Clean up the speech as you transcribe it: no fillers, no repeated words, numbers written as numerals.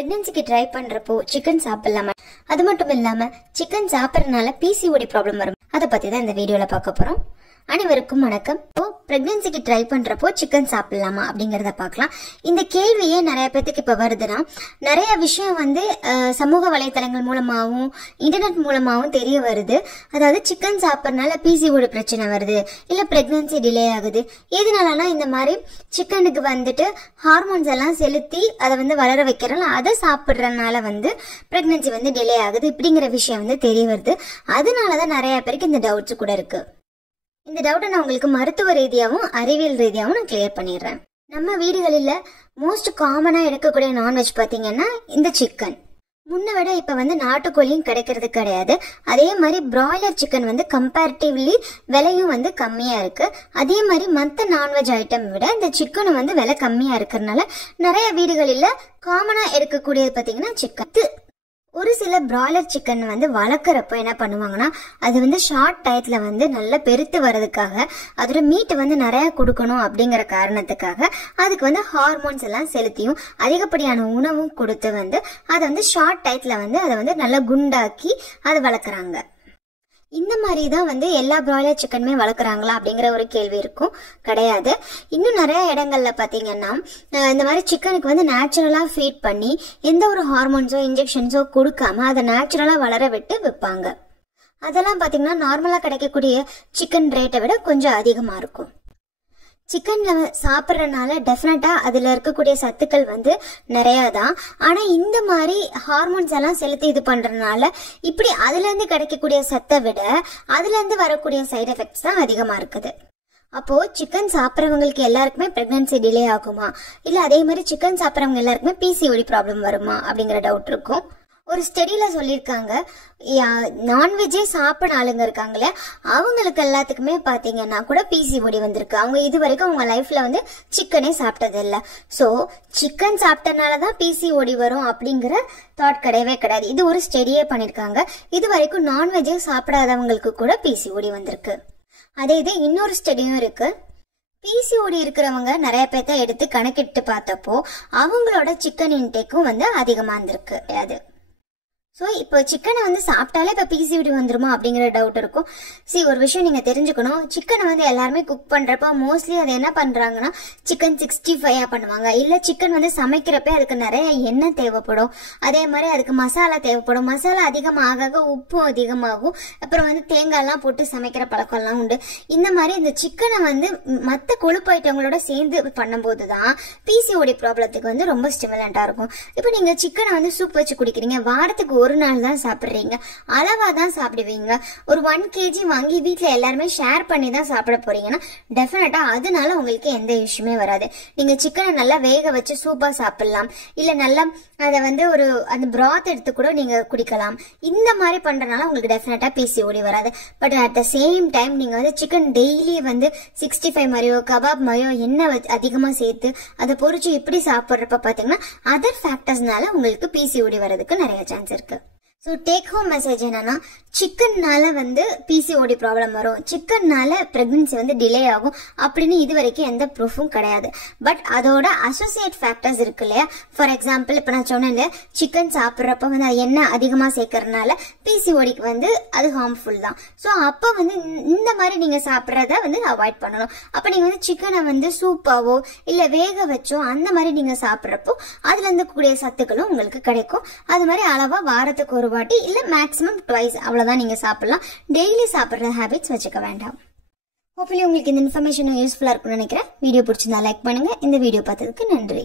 பிரெக்னன்சிக்கு try பண்றப்போ chicken சாப்பிடலாமா? அது மட்டும் இல்லாம சிக்கன் சாப்பிடறதுனால பிசிஓடி ப்ராப்ளம் வரும். அதை பத்தி தான் இந்த வீடியோல பார்க்க போறோம். அனைவருக்கும் வணக்கம். பிரெக்னன்சிக்கு ட்ரை பண்றப்போ சிக்கன் சாப்பிடலாமா அப்படிங்கறத பார்க்கலாம். இந்த கேள்வியே நிறைய பேருக்கு இப்ப வருதுன்னா, நிறைய விஷயம் சமூக வலைத்தளங்கள் மூலமாகவும் இன்டர்நெட் மூலமாகவும் தெரிய வருது. அதாவது சிக்கன் சாப்பிடறதுனால பிசிஓடி பிரச்சனை வருது, இல்ல பிரெக்னன்சி டிலே ஆகுது. எதனாலனா இந்த மாதிரி சிக்கனுக்கு ஹார்மோன்ஸ் எல்லாம் செலுத்தி அதை வளர வைக்கிறனால அதை சாப்பிட்றதுனால பிரெக்னன்சி டிலே ஆகுது இப்படிங்கிற விஷயம் தெரிய வருது. அதனாலதான் நிறைய பேருக்கு இந்த டவுட்ஸ் கூட இருக்கு. இந்த டவுட்டை நான் உங்களுக்கு மருத்துவ ரீதியாகவும் அறிவியல் ரீதியாகவும் நான் கிளியர் பண்ணிடுறேன். நம்ம வீடுகளில் மோஸ்ட் காமனா எடுக்கக்கூடிய நான்வெஜ் பார்த்தீங்கன்னா இந்த சிக்கன். முன்ன விட இப்ப நாட்டுக்கோழியும் கிடைக்கிறது கிடையாது. அதே மாதிரி பிராய்லர் சிக்கன் கம்பேரிட்டிவ்லி விலையும் கம்மியா இருக்கு. அதே மாதிரி மற்ற நான்வெஜ் ஐட்டம் விட இந்த சிக்கனும் விலை கம்மியா இருக்கிறதுனால நிறைய வீடுகளில் காமனா எடுக்கக்கூடியது பார்த்தீங்கன்னா சிக்கன். ஒரு சில பிராய்லர் சிக்கன் வளர்க்குறப்ப என்ன பண்ணுவாங்கன்னா, அது ஷார்ட் டயத்துல நல்லா பெருத்து வர்றதுக்காக அதோட மீட் நிறைய கொடுக்கணும் அப்படிங்கிற காரணத்துக்காக அதுக்கு ஹார்மோன்ஸ் எல்லாம் செலுத்தியும் அதிகப்படியான உணவும் கொடுத்து அதை ஷார்ட் டயத்துல அதை நல்லா குண்டாக்கி அதை வளர்க்குறாங்க. இந்த மாதிரி தான் எல்லா பிராய்லர் சிக்கனுமே வளர்க்குறாங்களா அப்படிங்கிற ஒரு கேள்வி இருக்கும். கிடையாது. இன்னும் நிறைய இடங்கள்ல பாத்தீங்கன்னா இந்த மாதிரி சிக்கனுக்கு நேச்சுரலா ஃபீட் பண்ணி எந்த ஒரு ஹார்மோன்ஸோ இன்ஜெக்ஷன்ஸோ கொடுக்காம அதை நேச்சுரலா வளர விட்டு விற்பாங்க. அதெல்லாம் பாத்தீங்கன்னா நார்மலா கிடைக்கக்கூடிய சிக்கன் ரேட்டை விட கொஞ்சம் அதிகமா இருக்கும். சிக்கன்ல சாப்பிட்றதுனால டெஃபினட்டா அதுல இருக்கக்கூடிய சத்துக்கள் நிறைய தான். ஆனா இந்த மாதிரி ஹார்மோன்ஸ் எல்லாம் செலுத்தி இது பண்றதுனால இப்படி அதுல இருந்து கிடைக்கக்கூடிய சத்தை விட அதுல இருந்து வரக்கூடிய சைடு எஃபெக்ட்ஸ் தான் அதிகமா இருக்குது. அப்போ சிக்கன் சாப்பிட்றவங்களுக்கு எல்லாருக்குமே பிரெக்னன்சி டிலே ஆகுமா, இல்ல அதே மாதிரி சிக்கன் சாப்பிட்றவங்க எல்லாருக்குமே பிசிஓடி ப்ராப்ளம் வருமா அப்படிங்கிற டவுட் இருக்கும். ஒரு ஸ்டடியில சொல்லியிருக்காங்க, நான்வெஜ்ஜே சாப்பிட ஆளுங்க இருக்காங்களே அவங்களுக்கு எல்லாத்துக்குமே பாத்தீங்கன்னா கூட பிசிஓடி வந்திருக்கு. அவங்க இது வரைக்கும் அவங்க லைஃப்ல சிக்கனே சாப்பிட்டது இல்லை. சோ சிக்கன் சாப்பிட்டனாலதான் பிசிஓடி வரும் அப்படிங்கிற தாட் கிடையவே கிடையாது. இது ஒரு ஸ்டடியே பண்ணிருக்காங்க. இது வரைக்கும் நான்வெஜ்ஜே சாப்பிடாதவங்களுக்கு கூட பிசிஓடி வந்திருக்கு. அதே இது இன்னொரு ஸ்டடியும் இருக்கு. பிசிஓடி இருக்கிறவங்க நிறைய பேர்த்த எடுத்து கணக்கிட்டு பார்த்தப்போ அவங்களோட சிக்கன் இன்டேக்கும் அதிகமா இருந்திருக்கு. அது சோ இப்போ சிக்கனை சாப்பிட்டாலே இப்ப பிசிஓடி வந்துருமா அப்படிங்கிற டவுட் இருக்கும். ஒரு விஷயம் நீங்க தெரிஞ்சுக்கணும். சிக்கனை எல்லாருமே குக் பண்றப்ப மோஸ்ட்லி அதை என்ன பண்றாங்கன்னா சிக்கன் 65 பண்ணுவாங்க. இல்ல சிக்கன் சமைக்கிறப்ப அதுக்கு நிறைய எண்ணெய் தேவைப்படும். அதே மாதிரி அதுக்கு மசாலா தேவைப்படும். மசாலா அதிகமாக உப்பும் அதிகமாகும். அப்புறம் தேங்காய் எல்லாம் போட்டு சமைக்கிற பழக்கம் எல்லாம் உண்டு. இந்த மாதிரி இந்த சிக்கனை மற்ற கொழுப்பு ஐட்டங்களோட சேர்ந்து பண்ணும் போதுதான் பிசிஓடி ப்ராப்ளத்துக்கு ரொம்ப ஸ்டிமுலண்டா இருக்கும். இப்ப நீங்க சிக்கனை சூப் வச்சு குடிக்கிறீங்க, வாரத்துக்கு ஒரு நாள் தான் சாப்பிடுறீங்க, அளவா தான் சாப்பிடுவீங்க. ஒரு 1 kg வாங்கி வீட்டுல எல்லாருமே ஷேர் பண்ணி தான் சாப்பிட போறீங்கன்னா டெஃபினட்டா அதனால உங்களுக்கு எந்த இஷ்யூமே வராது. நீங்க சிக்கனை நல்லா வேக வச்சு சூப்பா சாப்பிடலாம். இல்ல நல்லா அதை ஒரு அந்த பிராத் எடுத்து கூட நீங்க குடிக்கலாம். இந்த மாதிரி பண்றதுனால உங்களுக்கு டெஃபினட்டா பிசிஓடி வராது. But at the same time நீங்க சிக்கன் டெய்லி 65 மாதிரியோ கபாப் மாதிரியோ எண்ணெய் அதிகமா சேர்த்து அதை பொரிச்சு இப்படி சாப்பிட்றப்ப பாத்தீங்கன்னா அதர் ஃபேக்டர்ஸ்னால உங்களுக்கு பிசிஓடி வரதுக்கு நிறைய சான்ஸ் இருக்கு. ஸோ டேக் ஹோம் மெசேஜ் என்னன்னா, சிக்கன்னால பிசிஓடி ப்ராப்ளம் வரும், சிக்கன்னால பிரெக்னன்சி டிலே ஆகும் அப்படின்னு இது வரைக்கும் எந்த ப்ரூஃபும் கிடையாது. பட் அதோட அசோசியேட் ஃபேக்டர்ஸ் இருக்கு இல்லையா. ஃபார் எக்ஸாம்பிள் இப்ப நான் சொன்னேன் சிக்கன் சாப்பிட்றப்ப எண்ணெய் அதிகமா சேர்க்கறதுனால பிசிஓடிக்கு அது ஹார்ம்ஃபுல் தான். ஸோ அப்ப இந்த மாதிரி நீங்க சாப்பிட்றத அவாய்ட் பண்ணணும். அப்ப நீங்க சிக்கனை சூப்பாவோ இல்ல வேக வச்சோ அந்த மாதிரி நீங்க சாப்பிட்றப்போ அதுல இருந்து கூடிய சத்துக்களும் உங்களுக்கு கிடைக்கும். அது மாதிரி அளவா வாரத்துக்கு ஒரு வாட்டி இல்ல மேக்ஸிமம் ட்வைஸ் அவ்வளவுதான் நீங்க சாப்பிடலாம். டெய்லி சாப்பிடுற ஹேபிட்ஸ் வச்சுக்க வேண்டாம். ஹோப்ஃபுல்லி உங்களுக்கு இந்த இன்ஃபர்மேஷன் யூஸ்ஃபுல்லா இருக்கும்னு நினைக்கிறேன். வீடியோ பிடிச்சிருந்தா லைக் பண்ணுங்க. இந்த வீடியோ பார்த்ததுக்கு நன்றி.